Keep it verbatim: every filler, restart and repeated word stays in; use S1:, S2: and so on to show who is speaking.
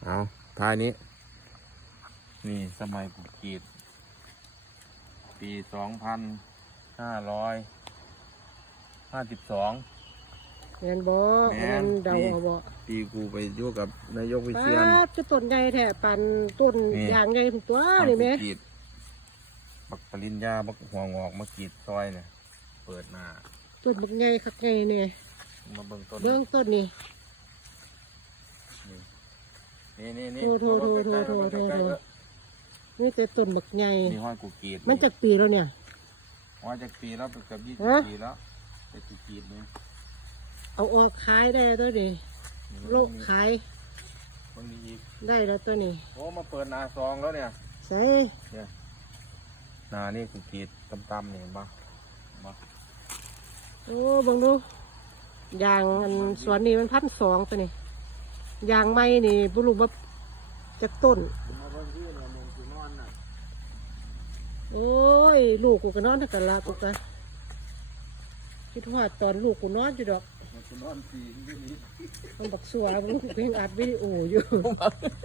S1: เอาท้ายนี้นี่สมัยปลูกกรีดปีสองพันห้าร้อยห้าสิบสอง
S2: แมนบ่แมนเดาเอาบ่
S1: ปีกูไปอยู่กับนายกวิเชียร
S2: ป้าจะต้นใหญ่แท้ปันต้น
S1: นี่
S2: ยางใหญ่ถูกตัวนี่แม่
S1: กรีดบักปริญญาบักหัวงอกมากรีดซอยเนี่ยเปิดหน้า
S2: ต้นบักใหญ่คักใหญ่เนี่ย
S1: มาเบิ่งต้น
S2: เบื้องต้นนี่
S1: นี่นี่นี่
S2: โทโทโทโทโทโทโทนี่แต่ต้นบักใหญ่
S1: นี่ห้อยกูกรีด
S2: มันจะปีแล้วเนี่ย
S1: ห้อยจากปีแล้วเป็นเกับยี่สิบ
S2: ฮะ
S1: ปีแล้วไปกูกรีดนี่
S2: เอาออกขายได้ตัวนี้โลกขาย
S1: มันมีอีก
S2: ได้แล้วตัวนี้
S1: โอ้มาเปิดหนาซองแล้วเนี่ย
S2: ใส่
S1: หนานี่กูกรีดตำๆเนี่ยเห็นปะมา
S2: โอ้เบังดูยางอันสวนนี้มันพันสองตัวนี้ยางไม้นี่บุรุษว่าจะต้น
S1: มาเบิ่งที่เนี่ยมงกูนอนน่ะ
S2: โอ้ยลูกกูก็นอนทั้งกันละกูก็คิดว่าตอนลูกกูนอนอยู่ดอก
S1: มงกูนอนปีนที่นี้
S2: มันบักสัวลูกกูยังอัดวิดีโออยู่